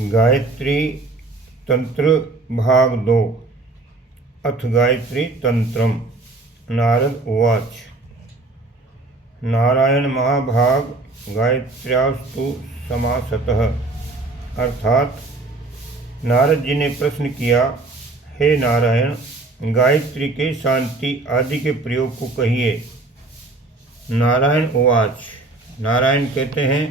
गायत्री तंत्र भाग 2। अथ गायत्री तंत्रम। नारद उवाच। नारायण महाभाग गायत्र्यास्तु समासतः। अर्थात नारद जी ने प्रश्न किया, हे नारायण, गायत्री के शांति आदि के प्रयोग को कहिए। नारायण उवाच। नारायण कहते हैं,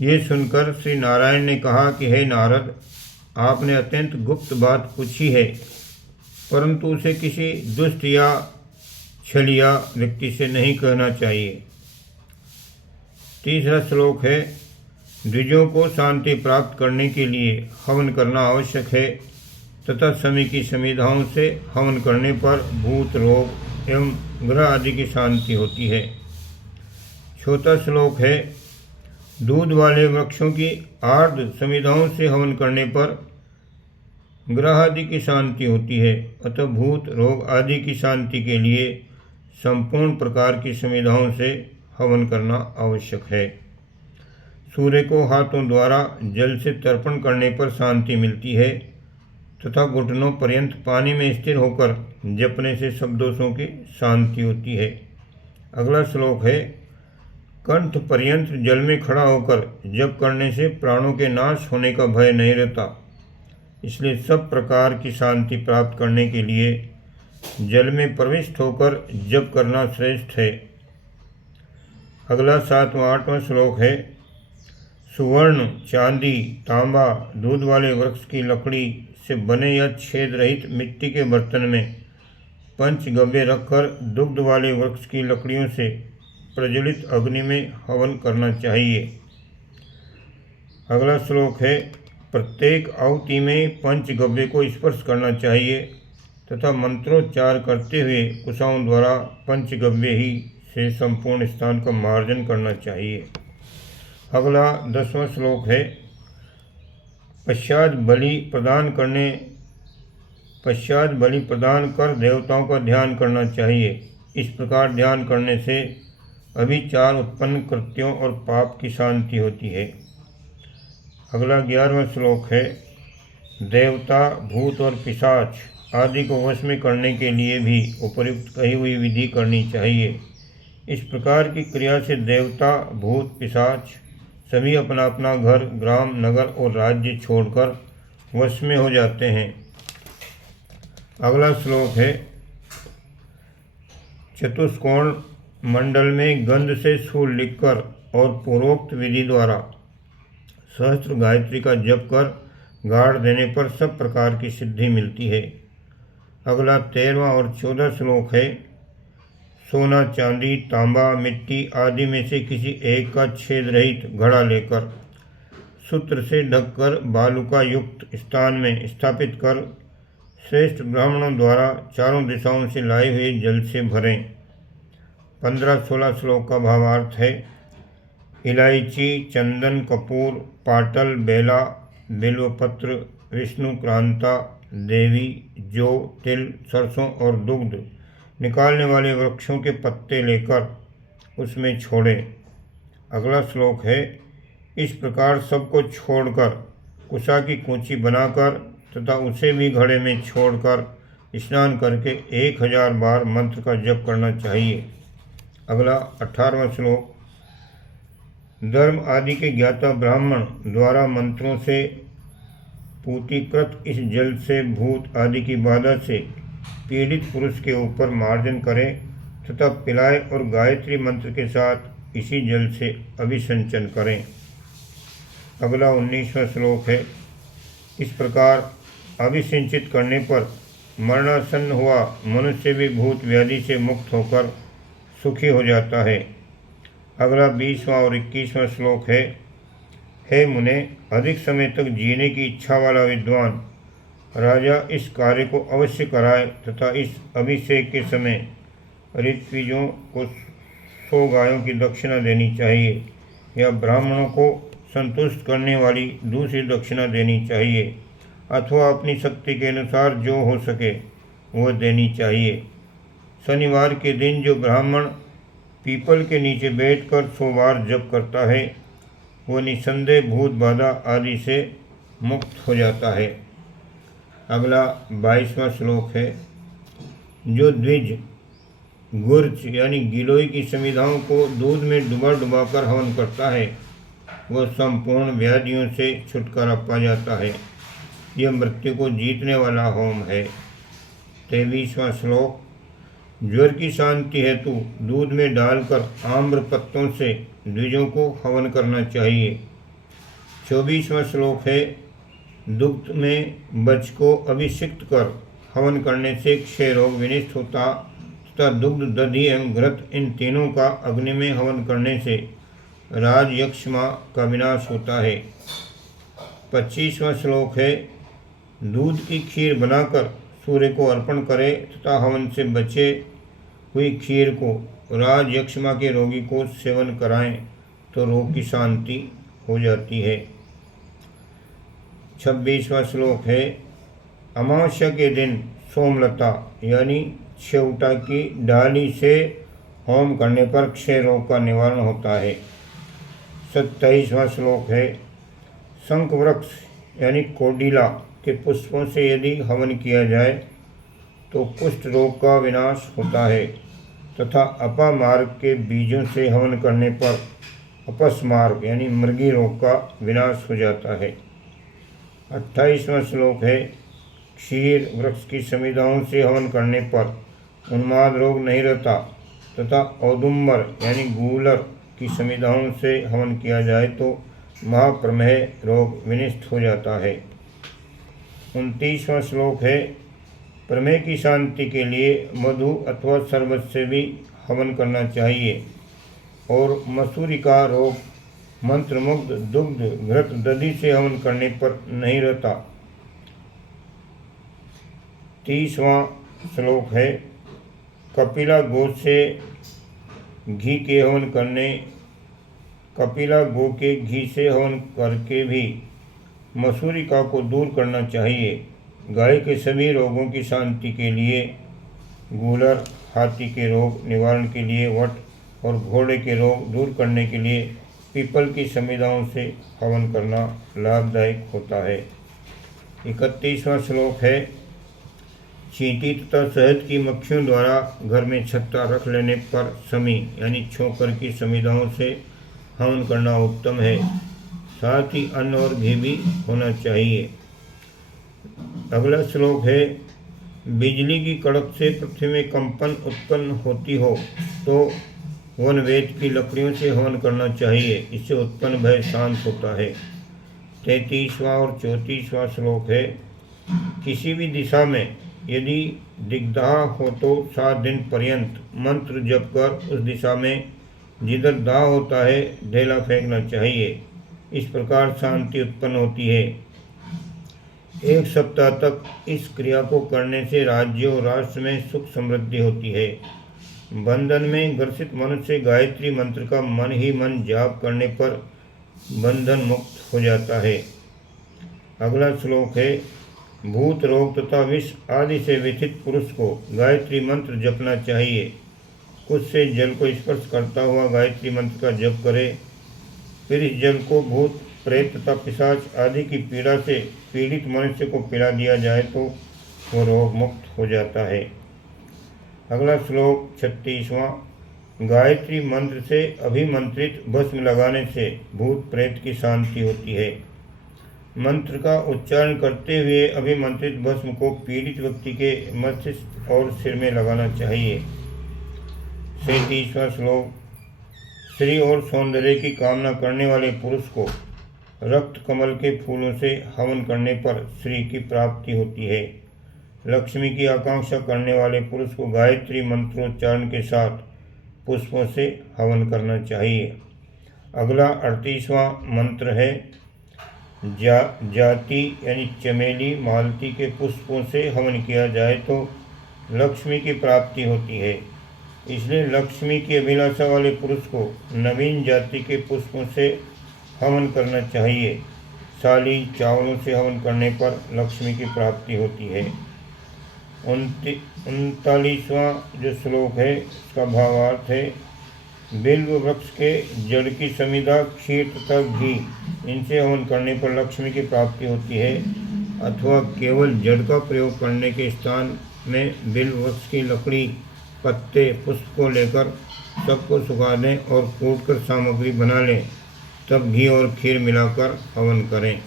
ये सुनकर श्री नारायण ने कहा कि हे नारद, आपने अत्यंत गुप्त बात पूछी है, परंतु उसे किसी दुष्ट या छलिया व्यक्ति से नहीं कहना चाहिए। तीसरा श्लोक है, द्विजों को शांति प्राप्त करने के लिए हवन करना आवश्यक है तथा समय की संविधाओं से हवन करने पर भूत, रोग एवं ग्रह आदि की शांति होती है। चौथा श्लोक है, दूध वाले वृक्षों की आर्द्र संविधाओं से हवन करने पर ग्रह आदि की शांति होती है, अतः भूत, रोग आदि की शांति के लिए संपूर्ण प्रकार की संविधाओं से हवन करना आवश्यक है। सूर्य को हाथों द्वारा जल से तर्पण करने पर शांति मिलती है तथा घुटनों पर्यंत पानी में स्थिर होकर जपने से सब दोषों की शांति होती है। अगला श्लोक है, कंठ पर्यंत जल में खड़ा होकर जप करने से प्राणों के नाश होने का भय नहीं रहता, इसलिए सब प्रकार की शांति प्राप्त करने के लिए जल में प्रविष्ट होकर जप करना श्रेष्ठ है। अगला 7वां-8वां श्लोक है, सुवर्ण, चांदी, तांबा, दूध वाले वृक्ष की लकड़ी से बने या छेद रहित मिट्टी के बर्तन में पंचगव्य रखकर दुग्ध वाले वृक्ष की लकड़ियों से प्रज्वलित अग्नि में हवन करना चाहिए। अगला श्लोक है, प्रत्येक आहुति में पंचगव्य को स्पर्श करना चाहिए तथा मंत्रोच्चार करते हुए कुशाओं द्वारा पंचगव्य ही से संपूर्ण स्थान का मार्जन करना चाहिए। अगला 10वां श्लोक है, पश्चात बलि प्रदान कर देवताओं का ध्यान करना चाहिए। इस प्रकार ध्यान करने से अभिचार उत्पन्न कृत्यों और पाप की शांति होती है। अगला 11वां श्लोक है, देवता, भूत और पिशाच आदि को वश में करने के लिए भी उपर्युक्त कही हुई विधि करनी चाहिए। इस प्रकार की क्रिया से देवता, भूत, पिशाच सभी अपना अपना घर, ग्राम, नगर और राज्य छोड़कर वश में हो जाते हैं। अगला श्लोक है, चतुष्कोण मंडल में गंध से शूल लिखकर और पूर्वोक्त विधि द्वारा सहस्त्र गायत्री का जप कर गाड़ देने पर सब प्रकार की सिद्धि मिलती है। अगला 13वां और 14 श्लोक है, सोना, चांदी, तांबा, मिट्टी आदि में से किसी एक का छेद रहित घड़ा लेकर सूत्र से ढककर बालुका युक्त स्थान में स्थापित कर श्रेष्ठ ब्राह्मणों द्वारा चारों दिशाओं से लाए हुए जल से भरें। 15-16 श्लोक का भावार्थ है, इलायची, चंदन, कपूर, पाटल, बेला, बिल्वपत्र, विष्णुक्रांता, देवी, जौ, तिल, सरसों और दुग्ध निकालने वाले वृक्षों के पत्ते लेकर उसमें छोड़ें। अगला श्लोक है, इस प्रकार सबको छोड़कर कुशा की कूंची बनाकर तथा उसे भी घड़े में छोड़कर स्नान करके 1000 बार मंत्र का जप करना चाहिए। अगला 18वां श्लोक, धर्म आदि के ज्ञाता ब्राह्मण द्वारा मंत्रों से पूतीकृत इस जल से भूत आदि की बाधा से पीड़ित पुरुष के ऊपर मार्जन करें तथा पिलाए और गायत्री मंत्र के साथ इसी जल से अभिसंचन करें। अगला 19वां श्लोक है, इस प्रकार अभिसिंचित करने पर मरणासन्न हुआ मनुष्य भी भूत व्याधि से मुक्त होकर सुखी हो जाता है। अगला 20वां और 21वां श्लोक है, हे मुने, अधिक समय तक जीने की इच्छा वाला विद्वान राजा इस कार्य को अवश्य कराए तथा इस अभिषेक के समय ऋत्विजों को 100 गायों की दक्षिणा देनी चाहिए या ब्राह्मणों को संतुष्ट करने वाली दूसरी दक्षिणा देनी चाहिए अथवा अपनी शक्ति के अनुसार जो हो सके वह देनी चाहिए। शनिवार के दिन जो ब्राह्मण पीपल के नीचे बैठकर 100 बार जप करता है वो निसंदेह भूत बाधा आदि से मुक्त हो जाता है। अगला 22वां श्लोक है। जो द्विज गुर्च यानी गिलोय की संविधाओं को दूध में डुबा डुबा कर हवन करता है वह संपूर्ण व्याधियों से छुटकारा पा जाता है। यह मृत्यु को जीतने वाला होम है। 23वां श्लोक। ज्वर की शांति हेतु दूध में डालकर आम्र पत्तों से द्विजों को हवन करना चाहिए। 24वां श्लोक है। दुग्ध में बच को अभिषिक्त कर हवन करने से क्षय रोग विनिष्ट होता तथा दुग्ध, दधि एवं घृत इन तीनों का अग्नि में हवन करने से राजयक्ष्मा का विनाश होता है। 25वां श्लोक है। दूध की खीर बनाकर सूर्य को अर्पण करे तथा हवन से बचे हुई खीर को राजयक्ष्मा के रोगी को सेवन कराएं तो रोग की शांति हो जाती है। 26वां श्लोक है। अमावस्या के दिन सोमलता यानी छेवटा की डाली से होम करने पर क्षय रोग का निवारण होता है। 27वां श्लोक है। शंख वृक्ष यानी कोडिला के पुष्पों से यदि हवन किया जाए तो कुष्ठ रोग का विनाश होता है तथा अपामार्ग के बीजों से हवन करने पर अपस्मार्ग यानी मृगी रोग का विनाश हो जाता है। 28वां श्लोक है। क्षीर वृक्ष की समिधाओं से हवन करने पर उन्माद रोग नहीं रहता तथा औदुम्बर यानी गूलर की समिधाओं से हवन किया जाए तो महाप्रमेह रोग विनिष्ट हो जाता है। 29वां श्लोक है। प्रमेह की शांति के लिए मधु अथवा शरबत से भी हवन करना चाहिए और मसूरी का रोग मंत्रमुग्ध दुग्ध घृत दधि से हवन करने पर नहीं रहता। 30वां श्लोक है। कपिला गो से घी के हवन करने कपिला गो के घी से हवन करके भी मसूरिका को दूर करना चाहिए। गाय के सभी रोगों की शांति के लिए गूलर, हाथी के रोग निवारण के लिए वट और घोड़े के रोग दूर करने के लिए पीपल की समिधाओं से हवन करना लाभदायक होता है। 31वां श्लोक है। चींटी तथा शहद की मक्खियों द्वारा घर में छत्ता रख लेने पर समी यानी छोकर की समिधाओं से हवन करना उत्तम है। साथ ही अन्न और घी भी होना चाहिए। अगला श्लोक है। बिजली की कड़क से पृथ्वी में कंपन उत्पन्न होती हो तो वन वेद की लकड़ियों से हवन करना चाहिए, इससे उत्पन्न भय शांत होता है। 33वां और 34वां श्लोक है। किसी भी दिशा में यदि दिग्दाह हो तो 7 दिन पर्यंत मंत्र जप कर उस दिशा में जिधर दाह होता है ढेला फेंकना चाहिए। इस प्रकार शांति उत्पन्न होती है। 1 सप्ताह तक इस क्रिया को करने से राज्य और राष्ट्र में सुख समृद्धि होती है। बंधन में ग्रसित मनुष्य गायत्री मंत्र का मन ही मन जाप करने पर बंधन मुक्त हो जाता है। अगला श्लोक है। भूत रोग तथा विष आदि से व्यथित पुरुष को गायत्री मंत्र जपना चाहिए। कुछ से जल को स्पर्श करता हुआ गायत्री मंत्र का जप करे, फिर इस जल को भूत प्रेत तथा पिशाच आदि की पीड़ा से पीड़ित मनुष्य को पिला दिया जाए तो वो रोग मुक्त हो जाता है। अगला श्लोक 36वां। गायत्री मंत्र से अभिमंत्रित भस्म लगाने से भूत प्रेत की शांति होती है। मंत्र का उच्चारण करते हुए अभिमंत्रित भस्म को पीड़ित व्यक्ति के मस्तिष्क और सिर में लगाना चाहिए। 37वां श्लोक। श्री और सौंदर्य की कामना करने वाले पुरुष को रक्त कमल के फूलों से हवन करने पर श्री की प्राप्ति होती है। लक्ष्मी की आकांक्षा करने वाले पुरुष को गायत्री मंत्रोच्चारण के साथ पुष्पों से हवन करना चाहिए। अगला 38वां मंत्र है। जाति यानी चमेली मालती के पुष्पों से हवन किया जाए तो लक्ष्मी की प्राप्ति होती है। इसलिए लक्ष्मी की अभिलाषा वाले पुरुष को नवीन जाति के पुष्पों से हवन करना चाहिए। साली चावलों से हवन करने पर लक्ष्मी की प्राप्ति होती है। 39वां जो श्लोक है उसका भावार्थ है। बिल्व वृक्ष के जड़ की समिधा, क्षीर तथा घी, इनसे हवन करने पर लक्ष्मी की प्राप्ति होती है। अथवा केवल जड़ का प्रयोग करने के स्थान में बिल्व वृक्ष की लकड़ी, पत्ते, पुष्प को लेकर सबको सुखा दें और कूटकर सामग्री बना लें, तब घी और खीर मिलाकर हवन करें।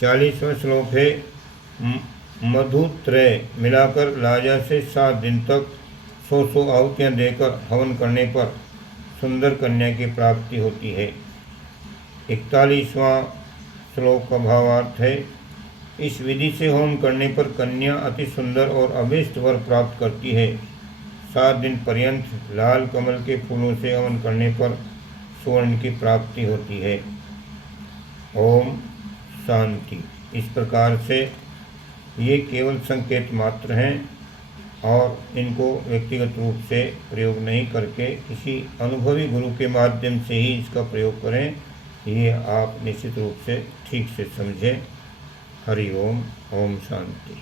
40वां श्लोक है, मधुत्रय मिलाकर लाजा से 7 दिन तक 100 आहुतियाँ देकर हवन करने पर सुंदर कन्या की प्राप्ति होती है। 41वां श्लोक का भावार्थ है, इस विधि से होम करने पर कन्या अति सुंदर और अभीष्ट वर प्राप्त करती है। 7 दिन पर्यंत लाल कमल के फूलों से हवन करने पर स्वर्ण की प्राप्ति होती है। ओम शांति। इस प्रकार से ये केवल संकेत मात्र हैं और इनको व्यक्तिगत रूप से प्रयोग नहीं करके किसी अनुभवी गुरु के माध्यम से ही इसका प्रयोग करें। ये आप निश्चित रूप से ठीक से समझें। हरि ओम। ओम शांति।